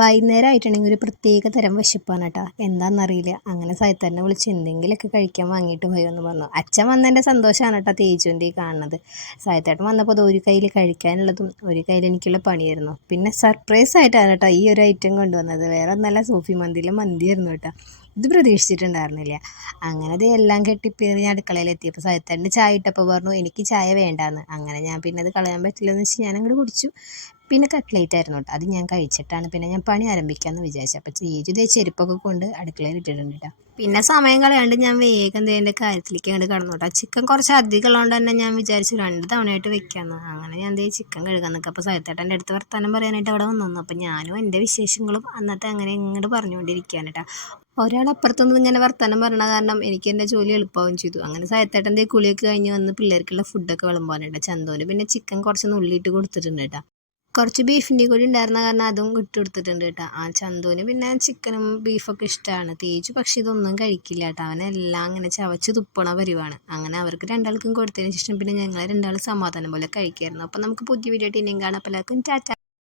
വൈകുന്നേരമായിട്ടുണ്ടെങ്കിൽ ഒരു പ്രത്യേക തരം വിശപ്പാണ് കേട്ടോ. എന്താണെന്നറിയില്ല. അങ്ങനെ സൈത്തന്നെ വിളിച്ച് എന്തെങ്കിലുമൊക്കെ കഴിക്കാൻ വാങ്ങിയിട്ട് പോയെന്ന് പറഞ്ഞു. അച്ഛൻ വന്നതിൻ്റെ സന്തോഷമാണ് കേട്ടോ തേജുവിൻ്റെ ഈ കാണുന്നത്. സായത്തേട്ടൻ വന്നപ്പോൾ അത് ഒരു കയ്യിൽ കഴിക്കാനുള്ളതും ഒരു കയ്യിൽ എനിക്കുള്ള പണിയായിരുന്നു. പിന്നെ സർപ്രൈസ് ആയിട്ടാണ് കേട്ടോ ഈ ഒരു ഐറ്റം കൊണ്ടുവന്നത്. വേറെ ഒന്നല്ല, സൂഫി മന്തിയിലെ മന്തിയായിരുന്നു കേട്ടോ. ഇത് പ്രതീക്ഷിച്ചിട്ടുണ്ടായിരുന്നില്ല. അങ്ങനെ അത് എല്ലാം കെട്ടിപ്പേറി ഞാൻ അടുക്കളയിൽ എത്തിയപ്പോൾ സായത്തേട്ടന് ചായ ഇട്ടപ്പോൾ പറഞ്ഞു എനിക്ക് ചായ വേണ്ടാന്ന്. അങ്ങനെ ഞാൻ പിന്നെ അത് കളയാൻ പറ്റില്ലെന്ന് വെച്ച് ഞാൻ അങ്ങോട്ട് കുടിച്ചു. പിന്നെ കട്ട്ലേറ്റ് ആയിരുന്നു കേട്ടോ. അത് ഞാൻ കഴിച്ചിട്ടാണ് പിന്നെ ഞാൻ പണി ആരംഭിക്കാമെന്ന് വിചാരിച്ചു. അപ്പോൾ ചേച്ചി ഇതേ ചെരുപ്പൊക്കെ കൊണ്ട് അടുക്കളയിൽ ഇട്ടിട്ടുണ്ട് കേട്ടോ. പിന്നെ സമയം കളയാണ്ട് ഞാൻ വേഗം എൻ്റെ കാര്യത്തിലേക്ക് അങ്ങോട്ട് കടന്നു കേട്ടോ. ചിക്കൻ കുറച്ച് അധികം ഉള്ളതുകൊണ്ട് തന്നെ ഞാൻ വിചാരിച്ചു 2 തവണയായിട്ട് വെക്കാമെന്ന്. അങ്ങനെ ഞാൻ ചിക്കൻ കഴുകാൻ നിൽക്കുക. അപ്പോൾ സഹിത്തേട്ടൻ്റെ അടുത്ത് വർത്താനം പറയാനായിട്ട് അവിടെ വന്നു. അപ്പോൾ ഞാനും എൻ്റെ വിശേഷങ്ങളും അന്നത്തെ അങ്ങനെ ഇങ്ങോട്ട് പറഞ്ഞുകൊണ്ടിരിക്കുകയാണ് കേട്ടോ. ഒരാൾ അപ്പുറത്തുനിന്ന് ഇങ്ങനെ വർത്താനം പറഞ്ഞ കാരണം എനിക്ക് എൻ്റെ ജോലി എളുപ്പമാവുകയും ചെയ്തു. അങ്ങനെ സഹിത്തേട്ടൻ്റെ കുളിയൊക്കെ കഴിഞ്ഞ് വന്ന് പിള്ളേർക്കുള്ള ഫുഡൊക്കെ വിളമ്പാനുണ്ട്. ചന്തോന് പിന്നെ ചിക്കൻ കുറച്ച് നുള്ളിയിട്ട് കൊടുത്തിട്ടുണ്ട് കേട്ടോ. കുറച്ച് ബീഫിൻ്റെ കൂടി ഉണ്ടായിരുന്ന കാരണം അതും ഇട്ട് കൊടുത്തിട്ടുണ്ട് കേട്ടോ. ആ ചന്തുവിന് പിന്നെ ചിക്കനും ബീഫൊക്കെ ഇഷ്ടമാണ്. തേജു പക്ഷേ ഇതൊന്നും കഴിക്കില്ല കേട്ടോ. അവനെല്ലാം അങ്ങനെ ചവച്ച് തുപ്പണ പരിവാണ്. അങ്ങനെ അവർക്ക് രണ്ടാൾക്കും കൊടുത്തതിന് ശേഷം പിന്നെ ഞങ്ങൾ രണ്ടാളും സമാധാനം പോലെ കഴിക്കായിരുന്നു. അപ്പോൾ നമുക്ക് പുതിയ വീഡിയോ ആയിട്ട് ഇനിയും കാണാം. അപ്പോൾ എല്ലാവർക്കും ടാറ്റ.